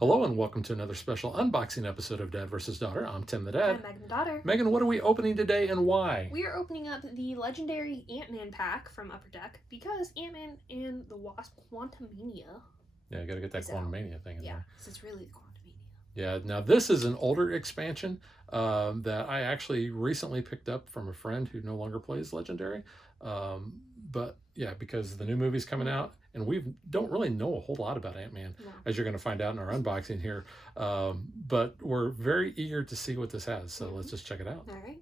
Hello and welcome to another special unboxing episode of Dad vs. Daughter. I'm Tim the Dad. I'm Megan the Daughter. Megan, what are we opening today and why? We are opening up the legendary Ant-Man pack from Upper Deck because Ant-Man and the Wasp Quantumania. Yeah, you gotta get that Quantumania thing in there. Yeah, because it's really Quantumania. Yeah, now this is an older expansion that I actually recently picked up from a friend who no longer plays Legendary. But yeah, because the new movie's coming out and we don't really know a whole lot about Ant-Man, as you're going to find out in our unboxing here. But we're very eager to see what this has, so let's just check it out. All right.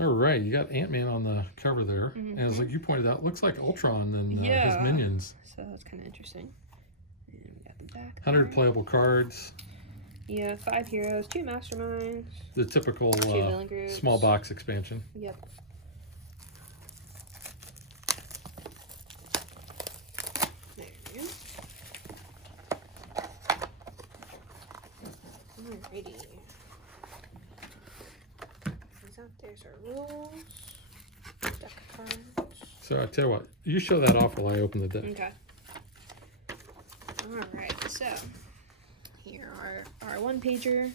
All right, you got Ant-Man on the cover there, and as like you pointed out, it looks like Ultron and his minions. So that's kind of interesting. And we got the back. 100 playable cards. Yeah, 5 heroes, 2 masterminds. The typical 2 villain groups. Small box expansion. Yep. There you go. Alrighty. There's our rules. Deck of cards. So I tell you what, you show that off while I open the deck. Okay. Alright, so here are our one-pager.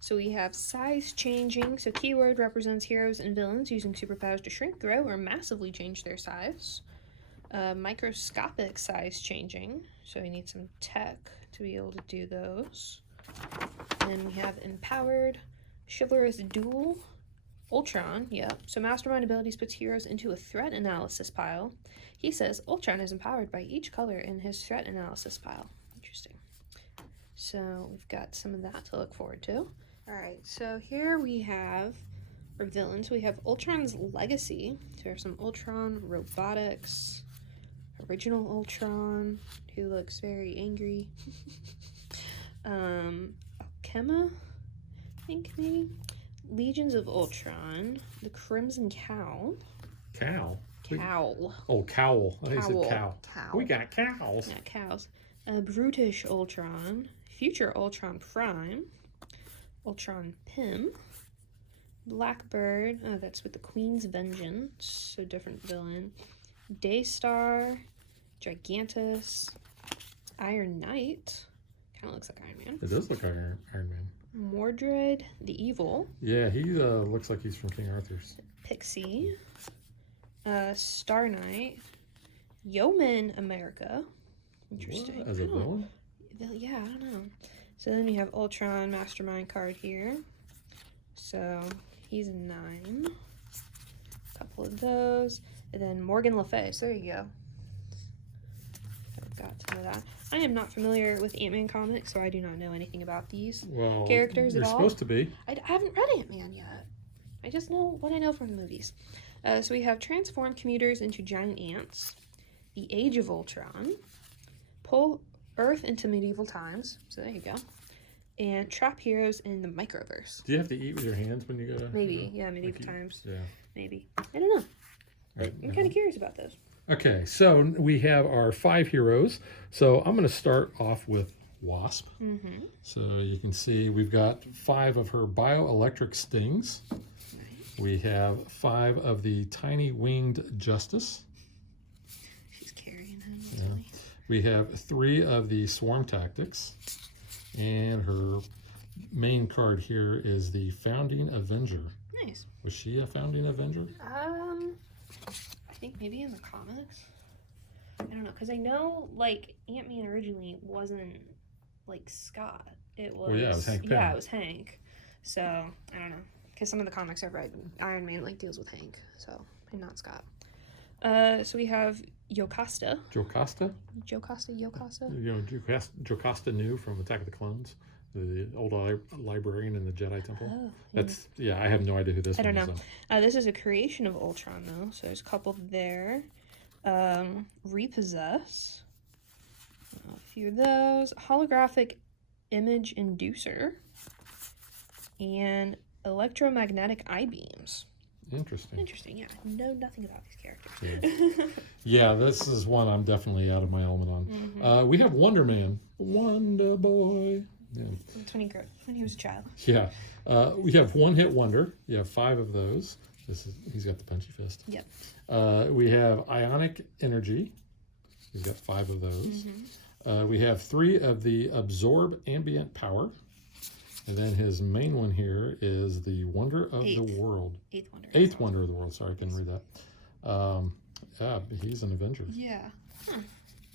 So we have size changing. So keyword represents heroes and villains using superpowers to shrink, grow, or massively change their size. Microscopic size changing. So we need some tech to be able to do those. And then we have empowered, chivalrous duel. Ultron, yep. So Mastermind Abilities puts heroes into a threat analysis pile. He says Ultron is empowered by each color in his threat analysis pile. Interesting. So we've got some of that to look forward to. All right, so here we have our villains. We have Ultron's Legacy. So there's some Ultron robotics. Original Ultron, who looks very angry. Alchema, I think maybe. Legions of Ultron, the Crimson Cowl. Cow? Cowl. Oh, cowl. I think you said cow. Cow. We got cows. Yeah, cows. Brutish Ultron, Future Ultron Prime, Ultron Pym, Blackbird, oh, that's with the Queen's Vengeance, so different villain. Daystar, Gigantus, Iron Knight, kind of looks like Iron Man. It does look like Iron Man. Mordred the Evil. Yeah, he looks like he's from King Arthur's. Pixie. Star Knight. Yeoman America. Interesting. What? As a villain? Yeah, I don't know. So then you have Ultron Mastermind card here. So he's a 9. A couple of those. And then Morgan Le Fay. So there you go. I've got some of that. I am not familiar with Ant-Man comics, so I do not know anything about these characters at all. You're supposed to be. I haven't read Ant-Man yet. I just know what I know from the movies. So we have transform commuters into giant ants, the Age of Ultron, pull Earth into medieval times, so there you go, and trap heroes in the microverse. Do you have to eat with your hands when you go to... Maybe, yeah, medieval times. Yeah. Maybe. I don't know. Right, I'm kind of curious about those. Okay, so we have our 5 heroes. So I'm going to start off with Wasp. So you can see we've got 5 of her bioelectric stings. Nice. We have 5 of the tiny winged Justice. She's carrying him. Yeah. We have 3 of the swarm tactics. And her main card here is the Founding Avenger. Nice. Was she a Founding Avenger? I think maybe in the comics. I don't know, because I know, like, Ant-Man originally wasn't, like, Scott. It was... Well, yeah, it was Hank Pym. Yeah, it was Hank. So, I don't know. Because some of the comics I've read, Iron Man, like, deals with Hank. So, and not Scott. So we have Jocasta. Jocasta? Jocasta? You know, Jocasta Nu from Attack of the Clones. The old librarian in the Jedi Temple. Oh, that's yeah. I have no idea who this one is. I don't know. This is a creation of Ultron, though. So there's a couple there. Repossess. A few of those. Holographic image inducer. And electromagnetic eye beams. Interesting. Interesting, yeah. I know nothing about these characters. Yeah. Yeah, this is one I'm definitely out of my element on. We have Wonder Man. Wonder Boy. Yeah. That's when he was a child. Yeah. We have One Hit Wonder. You have 5 of those. He's got the punchy fist. Yep. We have Ionic Energy. He's got 5 of those. We have 3 of the Absorb Ambient Power. And then his main one here is the Wonder of the World. Eighth Wonder of the World. Sorry, I couldn't read that. Yeah, he's an Avenger. Yeah. Huh.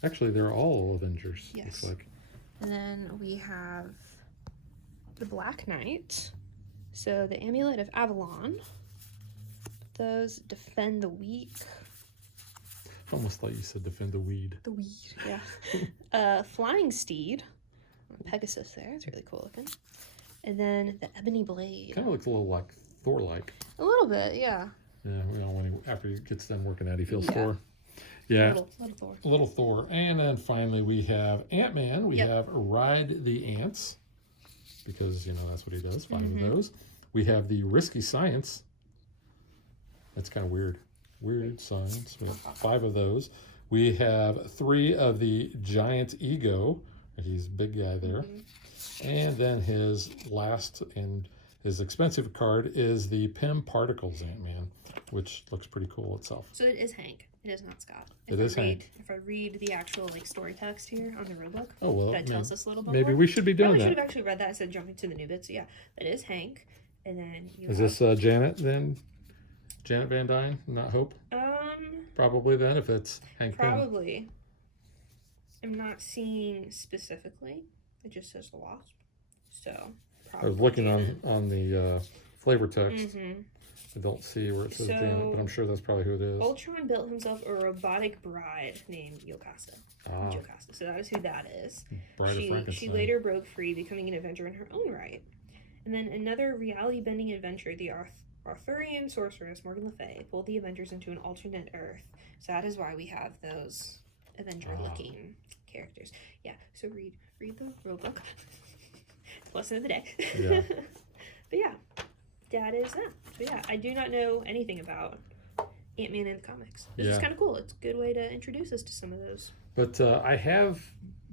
Actually, they're all Avengers. Yes. Looks like. And then we have the Black Knight. So the Amulet of Avalon. Those defend the weak. Almost like you said defend the weed. The weed, yeah. Flying Steed. Pegasus there. It's really cool looking. And then the Ebony Blade. Kind of looks a little like Thor-like. A little bit, yeah. Yeah, after he gets done working out, he feels Thor. Yeah. Yeah. Little Thor. Little Thor. And then finally we have Ant-Man. We have Ride the Ants. Because, that's what he does. 5 of those. We have the Risky Science. That's kind of weird. Weird science. We have 5 of those. We have 3 of the Giant Ego. He's a big guy there. And then his last and his expensive card is the Pym Particles Ant-Man, which looks pretty cool itself. So it is Hank. It is not Scott. Hank. If I read the actual story text here on the rulebook, that tells us a little bit maybe more. we should be doing that. I should have actually read that instead of jumping to the new bits. So yeah, that is Hank. And then is this Janet then? Janet Van Dyne, not Hope? Probably then, if it's Hank Pym. Probably. I'm not seeing specifically. It just says the Wasp. So probably I was looking on the flavor text. I don't see where it says Janet, but I'm sure that's probably who it is. Ultron built himself a robotic bride named Yocasta. Jocasta. So that is who that is. Bride of Frankenstein. She later broke free, becoming an Avenger in her own right. And then another reality-bending adventure, the Arthurian sorceress Morgan Le Fay pulled the Avengers into an alternate Earth. So that is why we have those Avenger-looking characters. Yeah, so read the rulebook. Lesson of the day. Yeah. But yeah, that is that. So yeah, I do not know anything about Ant-Man in the comics. It's just kind of cool. It's a good way to introduce us to some of those. But I have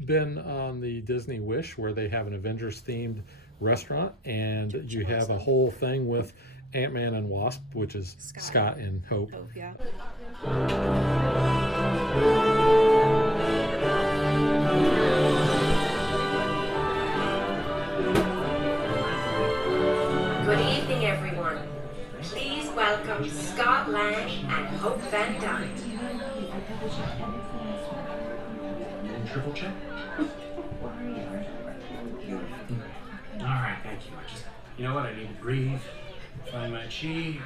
been on the Disney Wish where they have an Avengers-themed restaurant, and you have a whole thing with Ant-Man and Wasp, which is Scott and Hope. Hope, yeah. Good evening, everyone. Please welcome Scott Lang and Hope Van Dyne. Triple check. All right, thank you. You know what? I need to breathe, find my chi.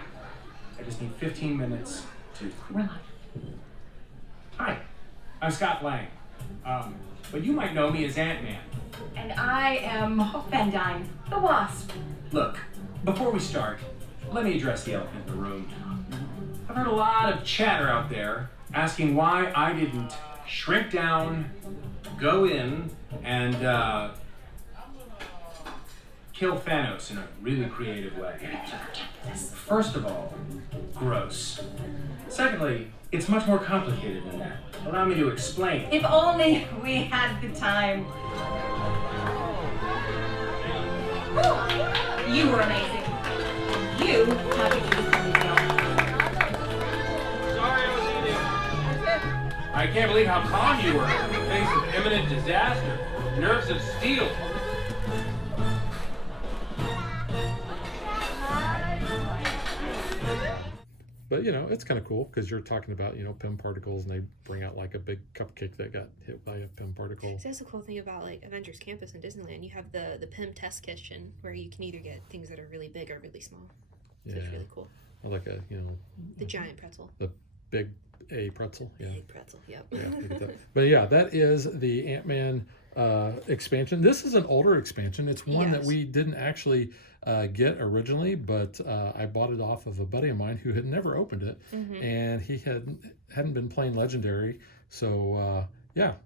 I just need 15 minutes to relax. Hi, I'm Scott Lang. But you might know me as Ant-Man. And I am Hope Van Dyne, the Wasp. Look, before we start, let me address the elephant in the room. I've heard a lot of chatter out there asking why I didn't shrink down, go in, and kill Thanos in a really creative way. First of all, gross. Secondly, it's much more complicated than that. Allow me to explain. If only we had the time. You were amazing. You have to do something else. Sorry I was eating. I can't believe how calm you were in the face of imminent disaster. Nerves of steel. But, it's kind of cool because you're talking about, Pym particles, and they bring out like a big cupcake that got hit by a Pym particle. So that's the cool thing about like Avengers Campus in Disneyland. You have the Pym test kitchen where you can either get things that are really big or really small. So it's really cool. I like the giant pretzel. The big A pretzel. Yeah. Big pretzel, yep. Yeah, but yeah, that is the Ant-Man expansion. This is an older expansion. It's one that we didn't actually get originally, but I bought it off of a buddy of mine who had never opened it, and he hadn't been playing Legendary. So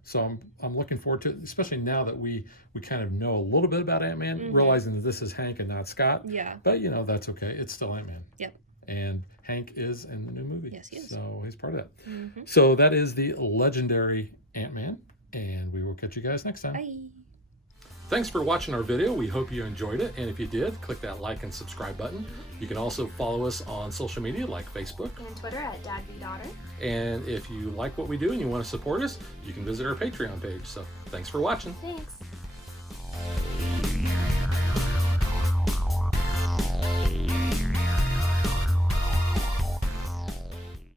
so I'm looking forward to it, especially now that we kind of know a little bit about Ant-Man, realizing that this is Hank and not Scott. Yeah. But that's okay. It's still Ant-Man. Yep. And Hank is in the new movie. Yes, he is. So he's part of that. Mm-hmm. So that is the legendary Ant-Man, and we will catch you guys next time. Bye. Thanks for watching our video. We hope you enjoyed it. And if you did, click that like and subscribe button. You can also follow us on social media like Facebook. And Twitter at DadBeDaughter. And if you like what we do and you want to support us, you can visit our Patreon page. So thanks for watching. Thanks.